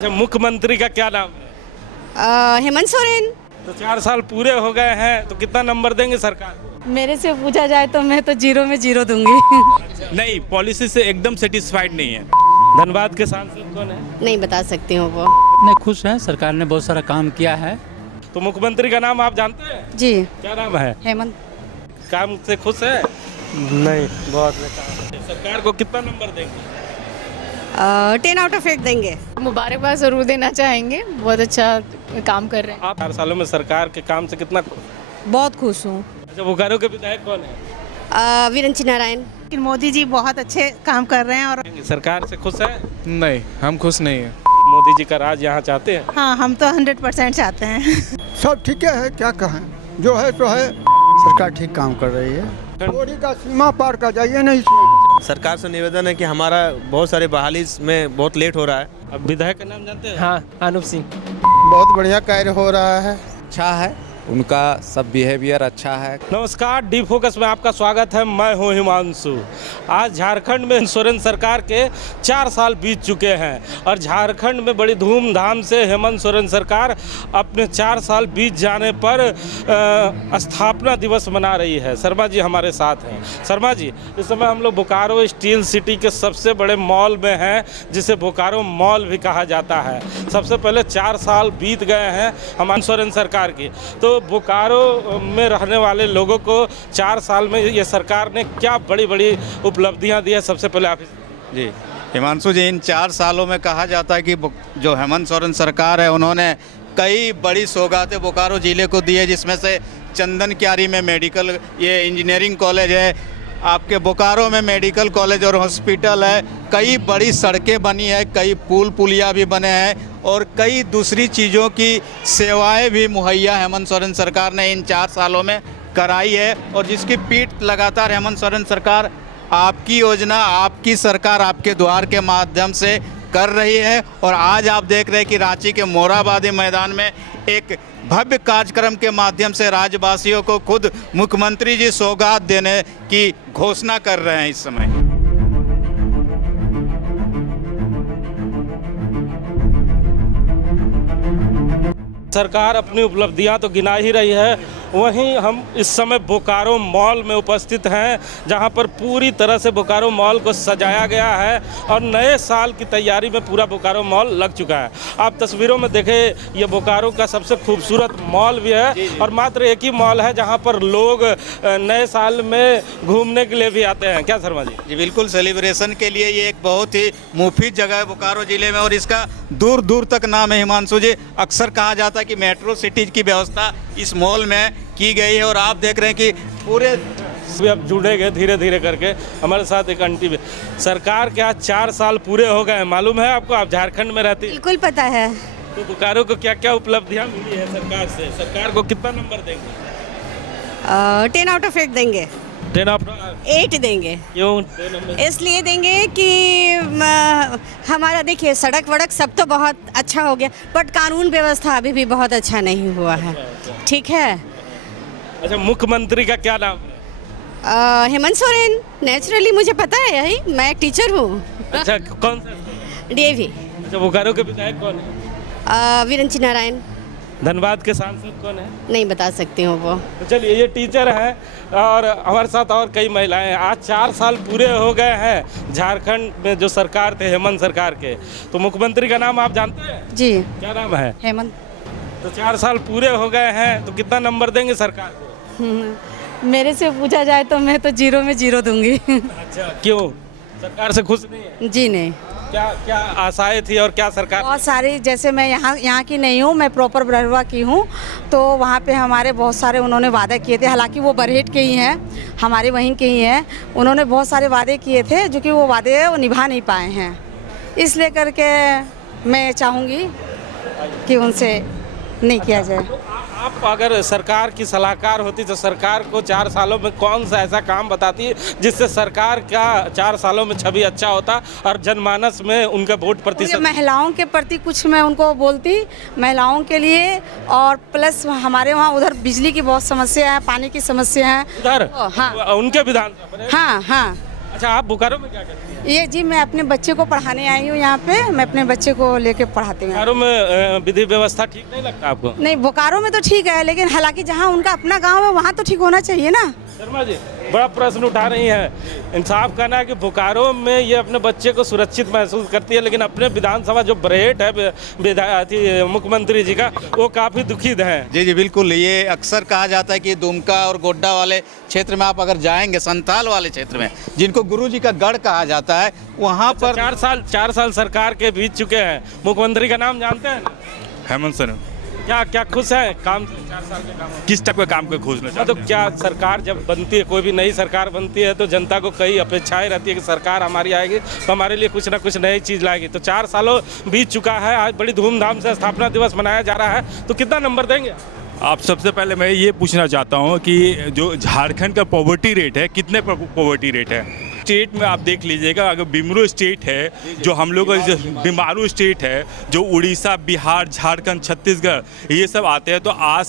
अच्छा, मुख्यमंत्री का क्या नाम है? हेमंत सोरेन। तो 4 साल पूरे हो गए हैं तो कितना नंबर देंगे सरकार को? मेरे से पूछा जाए तो मैं तो 0 में 0 दूंगी। नहीं, पॉलिसी से एकदम सेटिस्फाइड नहीं है। धनबाद के सांसद कौन है? नहीं बता सकती हूँ वो। नहीं, खुश हैं, सरकार ने बहुत सारा काम किया है। तो मुख्यमंत्री का नाम आप जानते हैं? जी क्या नाम है? हेमंत। काम से खुश है? नहीं, बहुत बेकार। सरकार को कितना नंबर देंगे? 10 आउट ऑफ 8 देंगे। मुबारकबाद ज़रूर देना चाहेंगे, बहुत अच्छा काम कर रहे हैं। आप 4 सालों में सरकार के काम से कितना खुश? बहुत खुश हूँ। अच्छा, बोकारो के विधायक कौन है? वीरेंद्र नारायण। लेकिन मोदी जी बहुत अच्छे काम कर रहे हैं और सरकार से खुश है? नहीं, हम खुश नहीं हैं। मोदी जी का राज यहाँ चाहते हैं? हाँ, हम तो 100% चाहते हैं। सब ठीक है, क्या कहें, जो है तो है। सरकार ठीक काम कर रही है। चोरी का सीमा पार कर जाइए ना इसमें। सरकार से निवेदन है कि हमारा बहुत सारे बहाली में बहुत लेट हो रहा है। अब विधायक का नाम जानते हैं? हाँ, अनूप सिंह। बहुत बढ़िया कार्य हो रहा है। अच्छा है, उनका सब बिहेवियर अच्छा है। नमस्कार, डी फोकस में आपका स्वागत है। मैं हूं हिमांशु। आज झारखंड में सोरेन सरकार के 4 साल बीत चुके हैं और झारखंड में बड़ी धूमधाम से हेमंत सोरेन सरकार अपने 4 साल बीत जाने पर स्थापना दिवस मना रही है। शर्मा जी हमारे साथ हैं। शर्मा जी, इस समय हम लोग बोकारो स्टील सिटी के सबसे बड़े मॉल में हैं, जिसे बोकारो मॉल भी कहा जाता है। सबसे पहले 4 साल बीत गए हैं हेमंत सोरेन सरकार की, तो बोकारो में रहने वाले लोगों को 4 साल में ये सरकार ने क्या बड़ी बड़ी उपलब्धियां दी है, सबसे पहले आप जी, हिमांशु जी, इन 4 सालों में कहा जाता है कि जो हेमंत सोरेन सरकार है उन्होंने कई बड़ी सौगातें बोकारो जिले को दी है, जिसमें से चंदन क्यारी में मेडिकल, ये इंजीनियरिंग कॉलेज है, आपके बोकारो में मेडिकल कॉलेज और हॉस्पिटल है, कई बड़ी सड़कें बनी है, कई पुल पुलिया भी बने हैं और कई दूसरी चीज़ों की सेवाएं भी मुहैया हेमंत सोरेन सरकार ने इन 4 सालों में कराई है। और जिसकी पीठ लगातार हेमंत सोरेन सरकार आपकी योजना, आपकी सरकार आपके द्वार के माध्यम से कर रही है। और आज आप देख रहे हैं कि रांची के मोराबादी मैदान में एक भव्य कार्यक्रम के माध्यम से राज्यवासियों को खुद मुख्यमंत्री जी सौगात देने की घोषणा कर रहे हैं इस समय। सरकार अपनी उपलब्धियां तो गिना ही रही है, वहीं हम इस समय बोकारो मॉल में उपस्थित हैं, जहां पर पूरी तरह से बोकारो मॉल को सजाया गया है और नए साल की तैयारी में पूरा बोकारो मॉल लग चुका है। आप तस्वीरों में देखें, ये बोकारो का सबसे खूबसूरत मॉल भी है और मात्र एक ही मॉल है जहां पर लोग नए साल में घूमने के लिए भी आते हैं। क्या शर्मा जी? जी बिल्कुल, सेलिब्रेशन के लिए ये एक बहुत ही मुफीद जगह है बोकारो ज़िले में और इसका दूर दूर तक नाम है हिमांशु जी। अक्सर कहा जाता है कि मेट्रो सिटी की व्यवस्था इस मॉल में की गई है और आप देख रहे हैं कि पूरे अब जुड़ेंगे धीरे धीरे करके। हमारे साथ एक आंटी भी। सरकार के आज 4 साल पूरे हो गए हैं, मालूम है आपको? आप झारखंड में रहती हैं। बिल्कुल पता है। तो बोकारो को क्या क्या उपलब्धियां मिली है सरकार से? सरकार को कितना नंबर देंगे? 10 आउट ऑफ 8 देंगे। 10 ऑफ 8 देंगे। क्यों 10 नंबर? इसलिए देंगे कि हमारा देखिए सड़क वड़क सब तो बहुत अच्छा हो गया, बट कानून व्यवस्था अभी भी बहुत अच्छा नहीं हुआ है। ठीक है। अच्छा, मुख्यमंत्री का क्या नाम है? हेमंत सोरेन। नेचुरली मुझे पता है, यही मैं टीचर हूँ। अच्छा, कौन सा? डीएवी। अच्छा, बोकारो के विधायक कौन है? वीरेंद्र नारायण। धनबाद के सांसद कौन है? नहीं बता सकती हूँ वो। तो चलिए, ये टीचर हैं और हमारे साथ और कई महिलाएं हैं। आज 4 साल पूरे हो गए हैं झारखंड में जो सरकार थे हेमंत सरकार के, तो मुख्यमंत्री का नाम आप जानते हैं? जी क्या नाम है? हेमंत। तो 4 साल पूरे हो गए हैं तो कितना नंबर देंगे सरकार को? मेरे से पूछा जाए तो मैं तो 0 में 0 दूंगी। अच्छा, क्यों? सरकार से खुश नहीं है? जी नहीं। क्या क्या आशाएं थी और क्या सरकार? बहुत सारी, जैसे मैं यहाँ की नहीं हूँ, मैं प्रॉपर बरहवा की हूँ, तो वहाँ पे हमारे बहुत सारे उन्होंने वादे किए थे। हालांकि वो बरहेट के ही हैं, हमारे वहीं के ही हैं। उन्होंने बहुत सारे वादे किए थे जो कि वो वादे वो निभा नहीं पाए हैं। इसलिए करके मैं चाहूँगी कि उनसे नहीं किया जाए। आप अगर सरकार की सलाहकार होती तो सरकार को 4 सालों में कौन सा ऐसा काम बताती जिससे सरकार का 4 सालों में छवि अच्छा होता और जनमानस में उनका वोट प्रतिशत? महिलाओं के प्रति कुछ मैं उनको बोलती, महिलाओं के लिए, और प्लस हमारे वहाँ उधर बिजली की बहुत समस्या है, पानी की समस्या है उधर। हाँ, उनके विधानसभा। हाँ हाँ। अच्छा, आप बोकारो में क्या करती हैं? ये जी मैं अपने बच्चे को पढ़ाने आई हूँ यहाँ पे, मैं अपने बच्चे को लेके पढ़ाती हूँ। बोकारो में विधि व्यवस्था ठीक नहीं लगता आपको? नहीं, बोकारो में तो ठीक है, लेकिन हालांकि जहाँ उनका अपना गांव है वहाँ तो ठीक होना चाहिए ना। शर्मा जी बड़ा प्रश्न उठा रही हैं। इंसाफ कहना है कि बोकारो में ये अपने बच्चे को सुरक्षित महसूस करती है, लेकिन अपने विधानसभा जो बरहेट है मुख्यमंत्री जी का, वो काफ़ी दुखित हैं। जी जी बिल्कुल, ये अक्सर कहा जाता है कि दुमका और गोड्डा वाले क्षेत्र में आप अगर जाएंगे, संथाल वाले क्षेत्र में जिनको गुरु जी का गढ़ कहा जाता है, वहाँ पर 4 साल सरकार के बीत चुके हैं। मुख्यमंत्री का नाम जानते हैं? हेमंत सोरेन। क्या खुश हैं काम से? 4 साल के काम किस टाइप का काम को खोजना चाहते मतलब क्या सरकार जब बनती है, कोई भी नई सरकार बनती है तो जनता को कई अपेक्षाएं रहती है कि सरकार हमारी आएगी तो हमारे लिए कुछ ना कुछ नई चीज़ लाएगी। तो 4 सालों बीत चुका है, आज बड़ी धूमधाम से स्थापना दिवस मनाया जा रहा है, तो कितना नंबर देंगे आप? सबसे पहले मैं ये पूछना चाहता हूँ कि जो झारखंड का पॉवर्टी रेट है, कितने पॉवर्टी रेट है? स्टेट में आप देख लीजिएगा, अगर बिमरू स्टेट है, जो हम लोग बीमारू स्टेट है, जो उड़ीसा, बिहार, झारखंड, छत्तीसगढ़ ये सब आते हैं, तो आज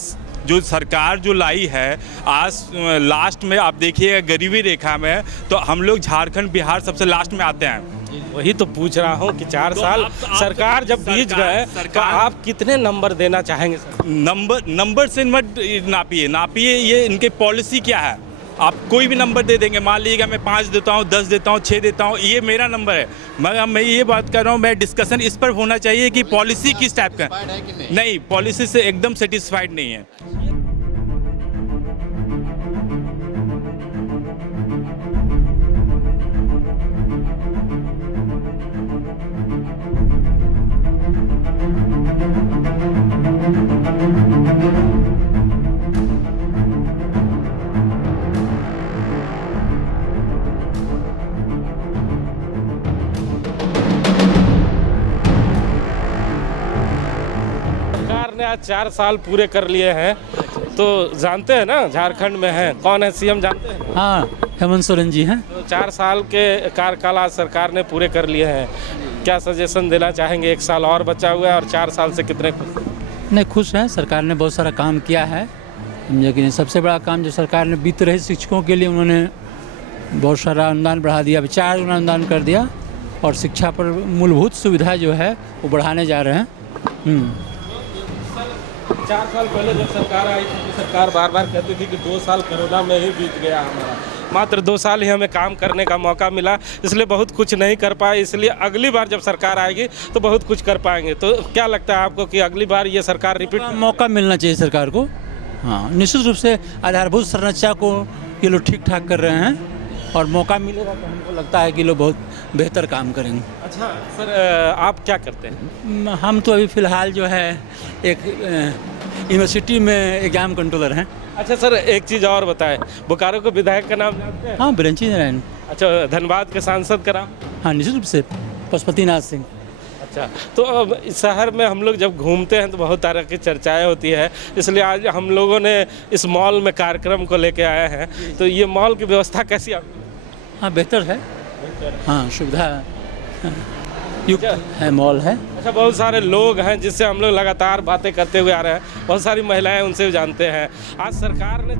जो सरकार जो लाई है, आज लास्ट में आप देखिएगा गरीबी रेखा में, तो हम लोग झारखंड, बिहार सबसे लास्ट में आते हैं। वही तो पूछ रहा हूँ कि 4 साल सरकार जब बीत गए तो आप कितने नंबर देना चाहेंगे? नंबर से मत नापिए ये इनके पॉलिसी क्या है। आप कोई भी नंबर दे देंगे, मान लीजिएगा मैं 5 देता हूँ, 10 देता हूँ, 6 देता हूँ, ये मेरा नंबर है, मगर मैं ये बात कर रहा हूँ, मैं डिस्कशन इस पर होना चाहिए कि पॉलिसी किस टाइप का। नहीं, पॉलिसी से एकदम सेटिस्फाइड नहीं है। सरकार ने आज 4 साल पूरे कर लिए हैं, तो जानते हैं ना झारखंड में है कौन है सीएम, जानते हैं? हाँ, हेमंत सोरेन जी हैं। तो 4 साल के कार्यकाल आज सरकार ने पूरे कर लिए हैं, क्या सजेशन देना चाहेंगे? 1 साल और बचा हुआ है और 4 साल से कितने खुश? नहीं, खुश हैं। सरकार ने बहुत सारा काम किया है, लेकिन सबसे बड़ा काम जो सरकार ने बीत रहे शिक्षकों के लिए उन्होंने बहुत सारा अनुदान बढ़ा दिया, 4 गुना अनुदान कर दिया, और शिक्षा पर मूलभूत सुविधा जो है वो बढ़ाने जा रहे हैं। 4 साल पहले जब सरकार आई थी तो सरकार बार बार कहती थी कि 2 साल कोरोना में ही बीत गया हमारा, मात्र 2 साल ही हमें काम करने का मौका मिला, इसलिए बहुत कुछ नहीं कर पाए, इसलिए अगली बार जब सरकार आएगी तो बहुत कुछ कर पाएंगे। तो क्या लगता है आपको कि अगली बार ये सरकार रिपीट? मौका मिलना चाहिए सरकार को। हाँ, निश्चित रूप से आधारभूत संरचना को ये लोग ठीक ठाक कर रहे हैं, और मौका मिलेगा तो हमको लगता है कि लोग बहुत बेहतर काम करेंगे। अच्छा सर, आप क्या करते हैं? हम तो अभी फ़िलहाल जो है एक यूनिवर्सिटी में एग्जाम कंट्रोलर हैं। अच्छा सर, एक चीज़ और बताएं, बोकारो के विधायक का नाम जानते हैं? हाँ, बिरंची नारायण। अच्छा, धनबाद के सांसद का नाम? हाँ, निश्चित रूप से पशुपतिनाथ सिंह। अच्छा, तो अब इस शहर में हम लोग जब घूमते हैं तो बहुत तरह की चर्चाएं होती है, इसलिए आज हम लोगों ने इस मॉल में कार्यक्रम को लेके आए हैं, तो ये मॉल की व्यवस्था कैसी आपको? हाँ, बेहतर है। हाँ, सुविधा युक्त है, मॉल है। अच्छा, बहुत सारे लोग हैं जिससे हम लोग लगातार बातें करते हुए आ रहे हैं, बहुत सारी महिलाएं, उनसे भी जानते हैं। आज सरकार ने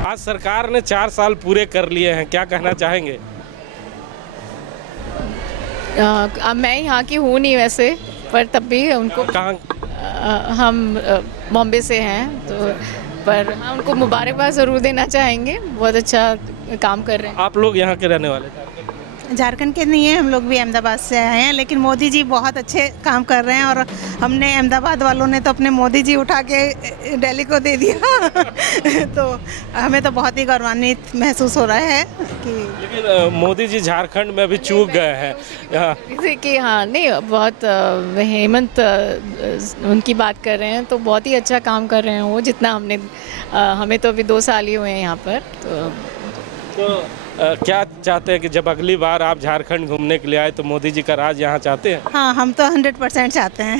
आज सरकार ने 4 साल पूरे कर लिए हैं, क्या कहना चाहेंगे? मैं यहाँ की हूँ नहीं वैसे, पर तब भी उनको हम बॉम्बे से हैं, तो पर हाँ उनको मुबारकबाद ज़रूर देना चाहेंगे, बहुत अच्छा काम कर रहे हैं। आप लोग यहाँ के रहने वाले हैं? झारखंड के नहीं है, हम लोग भी अहमदाबाद से आए हैं, लेकिन मोदी जी बहुत अच्छे काम कर रहे हैं, और हमने अहमदाबाद वालों ने तो अपने मोदी जी उठा के दिल्ली को दे दिया तो हमें तो बहुत ही गौरवान्वित महसूस हो रहा है कि लेकिन मोदी जी झारखंड में भी चूक गए हैं यहाँ। जैसे कि हाँ, नहीं बहुत हेमंत उनकी बात कर रहे हैं, तो बहुत ही अच्छा काम कर रहे हैं वो, जितना हमें तो अभी 2 साल ही हुए हैं यहाँ पर, तो तो क्या चाहते हैं कि जब अगली बार आप झारखंड घूमने के लिए आए तो मोदी जी का राज यहाँ चाहते हैं? हाँ, हम तो 100% चाहते हैं।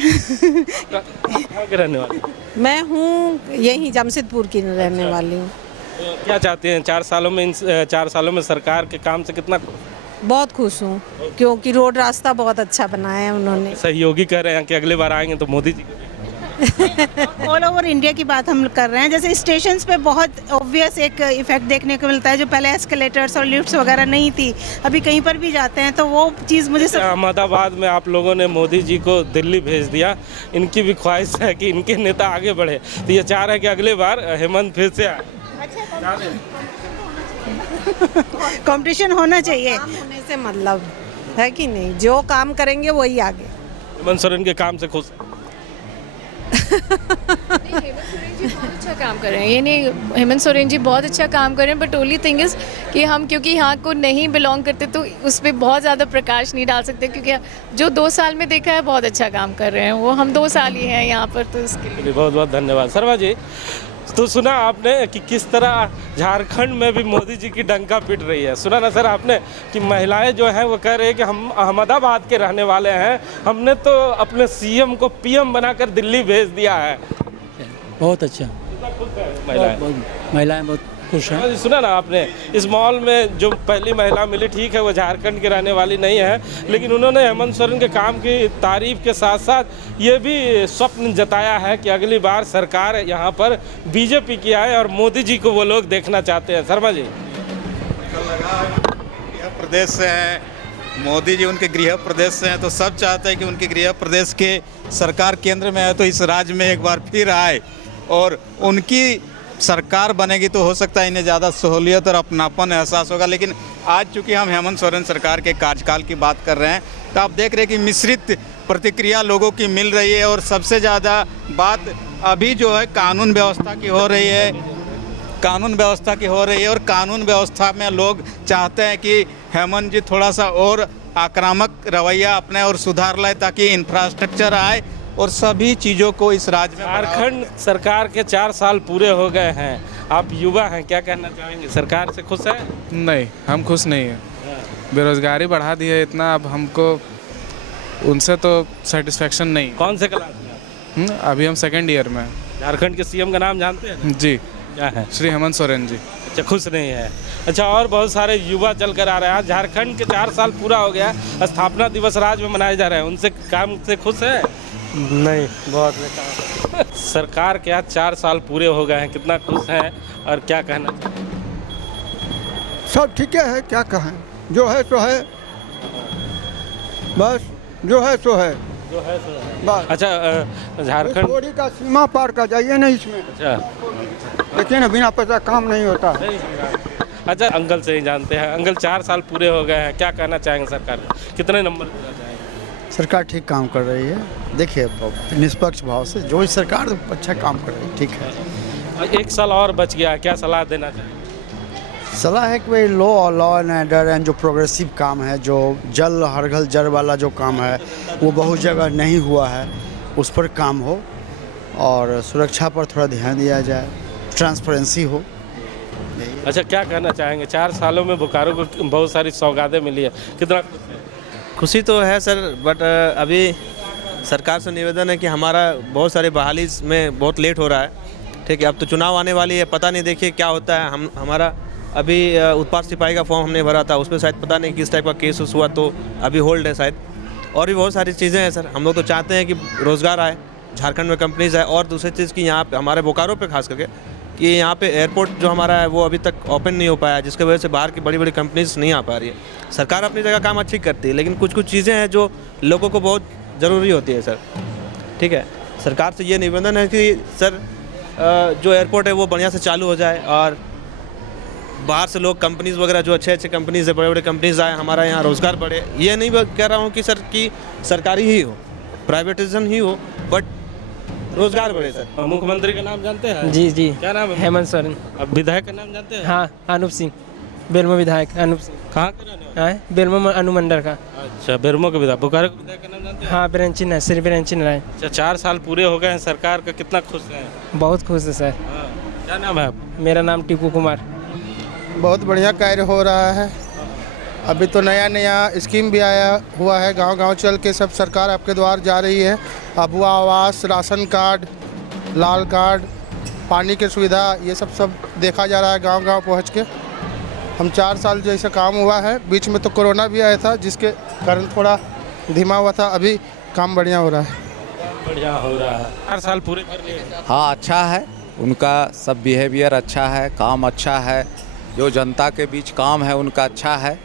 कहाँ के रहने वाले? मैं हूँ यहीं जमशेदपुर की रहने वाली हूँ। तो क्या चाहते हैं 4 सालों में, इन 4 सालों में सरकार के काम से कितना बहुत खुश हूँ क्योंकि रोड रास्ता बहुत अच्छा बनाया है उन्होंने। सहयोगी कह रहे हैं कि अगले बार आएंगे तो मोदी जी को ऑल ओवर इंडिया की बात हम कर रहे हैं। जैसे स्टेशंस पे बहुत ऑब्वियस एक इफेक्ट देखने को मिलता है, जो पहले एस्केलेटर्स और लिफ्ट्स वगैरह नहीं थी, अभी कहीं पर भी जाते हैं तो वो चीज़ मुझे अहमदाबाद में आप लोगों ने मोदी जी को दिल्ली भेज दिया, इनकी भी ख्वाहिश है कि इनके नेता आगे बढ़े, तो ये चाह रहे हैं कि अगले बार हेमंत फिर से आए। कंपटीशन होना चाहिए। काम होने से मतलब है कि नहीं, जो काम करेंगे वही आगे। हेमंत सोरेन के काम से खुश हैं? बहुत अच्छा काम कर रहे हैं, ये नहीं, हेमंत सोरेन जी बहुत अच्छा काम कर रहे हैं, बट ओनली थिंग इज़ कि हम क्योंकि यहाँ को नहीं बिलोंग करते तो उस पर बहुत ज़्यादा प्रकाश नहीं डाल सकते, क्योंकि जो 2 साल में देखा है बहुत अच्छा काम कर रहे हैं वो, हम 2 साल ही हैं यहाँ पर, तो इसके लिए बहुत बहुत धन्यवाद। शर्मा जी, तो सुना आपने कि किस तरह झारखंड में भी मोदी जी की डंका पिट रही है। सुना ना सर आपने कि महिलाएं जो हैं वो कह रही है कि हम अहमदाबाद के रहने वाले हैं, हमने तो अपने सीएम को पीएम बनाकर दिल्ली भेज दिया है। बहुत अच्छा, महिलाएं बहुत खुश हैं। सुना ना आपने, इस मॉल में जो पहली महिला मिली, ठीक है वो झारखंड की रहने वाली नहीं है, लेकिन उन्होंने हेमंत सोरेन के काम की तारीफ के साथ साथ ये भी स्वप्न जताया है कि अगली बार सरकार यहाँ पर बीजेपी की आए और मोदी जी को वो लोग देखना चाहते हैं। शर्मा जी, गृह प्रदेश से हैं, मोदी जी उनके गृह प्रदेश से हैं, तो सब चाहते हैं कि उनके गृह प्रदेश के सरकार केंद्र में है तो इस राज्य में एक बार फिर आए और उनकी सरकार बनेगी तो हो सकता है इन्हें ज़्यादा सहूलियत और अपनापन एहसास होगा। लेकिन आज चूँकि हम हेमंत सोरेन सरकार के कार्यकाल की बात कर रहे हैं तो आप देख रहे हैं कि मिश्रित प्रतिक्रिया लोगों की मिल रही है और सबसे ज़्यादा बात अभी जो है कानून व्यवस्था की हो रही है, कानून व्यवस्था की हो रही है और कानून व्यवस्था में लोग चाहते हैं कि हेमंत जी थोड़ा सा और आक्रामक रवैया अपने और सुधार लाए ताकि इंफ्रास्ट्रक्चर आए और सभी चीज़ों को इस राज्य में। झारखंड सरकार के 4 साल पूरे हो गए हैं, आप युवा हैं, क्या कहना चाहेंगे? सरकार से खुश हैं? नहीं, हम खुश नहीं हैं। बेरोजगारी बढ़ा दी है इतना, अब हमको उनसे तो सेटिस्फेक्शन नहीं। कौन से क्लास में? अभी हम 2nd ईयर में। झारखंड के सीएम का नाम जानते हैं? जी, क्या है? श्री हेमंत सोरेन जी। अच्छा, खुश नहीं है। अच्छा, और बहुत सारे युवा चल कर आ रहे हैं। आज झारखंड के 4 साल पूरा हो गया, स्थापना दिवस राज्य में मनाए जा रहे हैं, उनसे काम से खुश है? नहीं, बहुत बेकार। सरकार के आज 4 साल पूरे हो गए हैं, कितना खुश हैं और क्या कहना चाहिए? सब ठीक है, क्या कहें, जो है सो है, बस जो है सो है, जो है सो है। बस। अच्छा, झारखंड थोड़ी का सीमा पार कर जाइए ना इसमें। अच्छा, देखिए ना, बिना पैसा काम नहीं होता। अच्छा, अंकल से ही जानते हैं। अंकल, 4 साल पूरे हो गए हैं, क्या कहना चाहेंगे सरकार को? कितने नंबर देना चाहेंगे? सरकार ठीक काम कर रही है, देखिए निष्पक्ष भाव से जो सरकार अच्छा काम कर रही है, ठीक है। 1 साल और बच गया है, क्या सलाह देना चाहेंगे? सलाह है कि भाई लॉ एंड ऑर्डर एंड जो प्रोग्रेसिव काम है, जो जल हर घर जल वाला जो काम है वो बहुत जगह नहीं हुआ है, उस पर काम हो और सुरक्षा पर थोड़ा ध्यान दिया जाए, ट्रांसपेरेंसी हो। अच्छा, क्या कहना चाहेंगे? 4 सालों में बोकारो को बहुत सारी सौगातें मिली है, कितना खुशी तो है सर, बट अभी सरकार से निवेदन है कि हमारा बहुत सारे बहाली में बहुत लेट हो रहा है, ठीक है। अब तो चुनाव आने वाली है, पता नहीं देखिए क्या होता है। हमारा अभी उत्पाद सिपाही का फॉर्म हमने भरा था, उसमें शायद पता नहीं किस टाइप का केस हुआ, तो अभी होल्ड है शायद। और भी बहुत सारी चीज़ें हैं सर, हम लोग तो चाहते हैं कि रोज़गार आए, झारखंड में कंपनीज आए, और दूसरी चीज़ कि यहाँ पे हमारे बोकारो पे खास करके कि यहाँ पे एयरपोर्ट जो हमारा है वो अभी तक ओपन नहीं हो पाया, जिसकी वजह से बाहर की बड़ी बड़ी कंपनीज नहीं आ पा रही है। सरकार अपनी जगह काम अच्छी करती है, लेकिन कुछ कुछ चीज़ें हैं जो लोगों को बहुत ज़रूरी होती है सर, ठीक है। सरकार से ये निवेदन है कि सर जो एयरपोर्ट है वो बढ़िया से चालू हो जाए और बाहर से लोग कंपनीज़ वगैरह जो अच्छे अच्छे कंपनीज़ है, बड़े बड़े कंपनीज़ आए, हमारा यहाँ रोज़गार बढ़े। ये नहीं कह रहा हूँ कि सर कि सरकारी ही हो, प्राइवेटाइजेशन ही हो, बट रोजगार बढ़े सर। मुख्यमंत्री का नाम जानते हैं? जी जी, क्या नाम है? हेमंत सोरेन। अब विधायक का नाम जानते हैं? हाँ, अनूप सिंह, बेरमो विधायक अनूप सिंह। कहाँ के रहने वाले? बेरमो अनुमंडल का। अच्छा, बेरमो के विधायक। बोकारो के विधायक का नाम जानते हैं? हाँ, बिरेंचिन है, श्री बिरेंचिन राय। अच्छा, 4 साल पूरे हो गए हैं सरकार का, कितना खुश हैं? बहुत खुश है सर। क्या नाम है आप? मेरा नाम टीपू कुमार। बहुत बढ़िया कार्य हो रहा है। अभी तो नया नया स्कीम भी आया हुआ है, गांव-गांव चल के सब सरकार आपके द्वार जा रही है। अबुआ आवास, राशन कार्ड, लाल कार्ड, पानी की सुविधा, ये सब देखा जा रहा है गांव-गांव पहुंच के। हम 4 साल जैसे काम हुआ है, बीच में तो कोरोना भी आया था जिसके कारण थोड़ा धीमा हुआ था, अभी काम बढ़िया हो रहा है। बढ़िया हो रहा है, 4 साल पूरे कर लिए। हाँ, अच्छा है, उनका सब बिहेवियर अच्छा है, काम अच्छा है, जो जनता के बीच काम है उनका अच्छा है,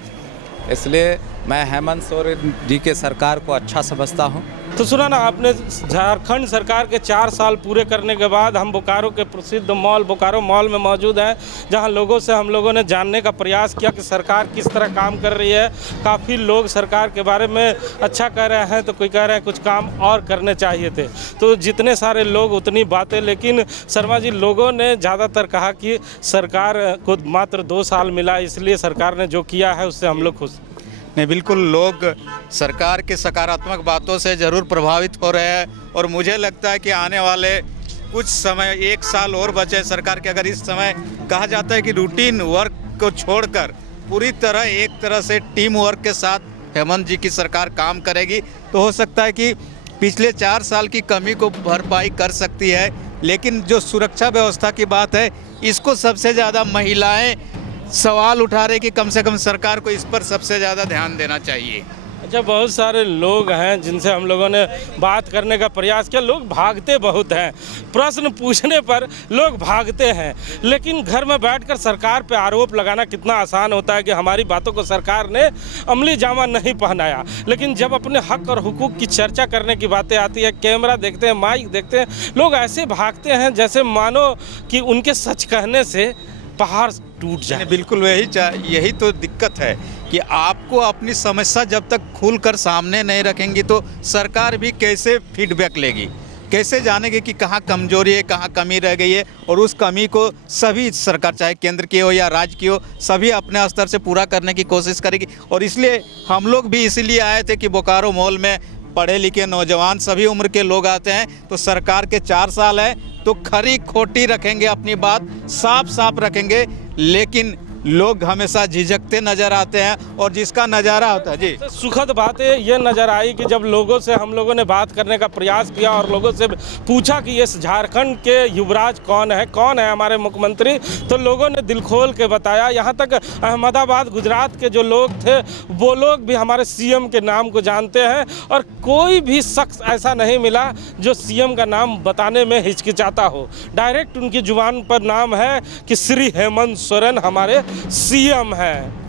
इसलिए मैं हेमंत सोरेन जी के सरकार को अच्छा समझता हूँ। तो सुना ना आपने, झारखंड सरकार के 4 साल पूरे करने के बाद हम बोकारो के प्रसिद्ध मॉल बोकारो मॉल में मौजूद हैं, जहां लोगों से हम लोगों ने जानने का प्रयास किया कि सरकार किस तरह काम कर रही है। काफ़ी लोग सरकार के बारे में अच्छा कह रहे हैं, तो कोई कह रहे हैं कुछ काम और करने चाहिए थे। तो जितने सारे लोग उतनी बातें, लेकिन शर्मा जी, लोगों ने ज़्यादातर कहा कि सरकार को मात्र 2 साल मिला, इसलिए सरकार ने जो किया है उससे हम लोग खुश। नहीं, बिल्कुल लोग सरकार के सकारात्मक बातों से ज़रूर प्रभावित हो रहे हैं और मुझे लगता है कि आने वाले कुछ समय, 1 साल और बचे सरकार के। अगर इस समय कहा जाता है कि रूटीन वर्क को छोड़कर पूरी तरह एक तरह से टीम वर्क के साथ हेमंत जी की सरकार काम करेगी, तो हो सकता है कि पिछले 4 साल की कमी को भरपाई कर सकती है। लेकिन जो सुरक्षा व्यवस्था की बात है, इसको सबसे ज़्यादा महिलाएँ सवाल उठा रहे कि कम से कम सरकार को इस पर सबसे ज़्यादा ध्यान देना चाहिए। अच्छा, बहुत सारे लोग हैं जिनसे हम लोगों ने बात करने का प्रयास किया। लोग भागते बहुत हैं, प्रश्न पूछने पर लोग भागते हैं, लेकिन घर में बैठकर सरकार पे आरोप लगाना कितना आसान होता है कि हमारी बातों को सरकार ने अमली जामा नहीं पहनाया। लेकिन जब अपने हक और हुकूक की चर्चा करने की बातें आती है, कैमरा देखते हैं, माइक देखते हैं, लोग ऐसे भागते हैं जैसे मानो कि उनके सच कहने से पहाड़ टूट जाए। बिल्कुल यही तो दिक्कत है कि आपको अपनी समस्या जब तक खुलकर सामने नहीं रखेंगी तो सरकार भी कैसे फीडबैक लेगी, कैसे जानेगी कि कहाँ कमजोरी है, कहाँ कमी रह गई है, और उस कमी को सभी सरकार, चाहे केंद्र की हो या राज्य की हो, सभी अपने स्तर से पूरा करने की कोशिश करेगी। और इसलिए हम लोग भी इसीलिए आए थे कि बोकारो मॉल में पढ़े लिखे नौजवान सभी उम्र के लोग आते हैं, तो सरकार के 4 साल है तो खरी खोटी रखेंगे, अपनी बात साफ साफ रखेंगे, लेकिन लोग हमेशा झिझकते नज़र आते हैं। और जिसका नज़ारा होता है जी, सुखद बातें ये नज़र आई कि जब लोगों से हम लोगों ने बात करने का प्रयास किया और लोगों से पूछा कि ये झारखंड के युवराज कौन है हमारे मुख्यमंत्री, तो लोगों ने दिल खोल के बताया। यहाँ तक अहमदाबाद, गुजरात के जो लोग थे, वो लोग भी हमारे सीएम के नाम को जानते हैं, और कोई भी शख्स ऐसा नहीं मिला जो सीएम का नाम बताने में हिचकिचाता हो। डायरेक्ट उनकी जुबान पर नाम है कि श्री हेमंत सोरेन हमारे सीएम हैं।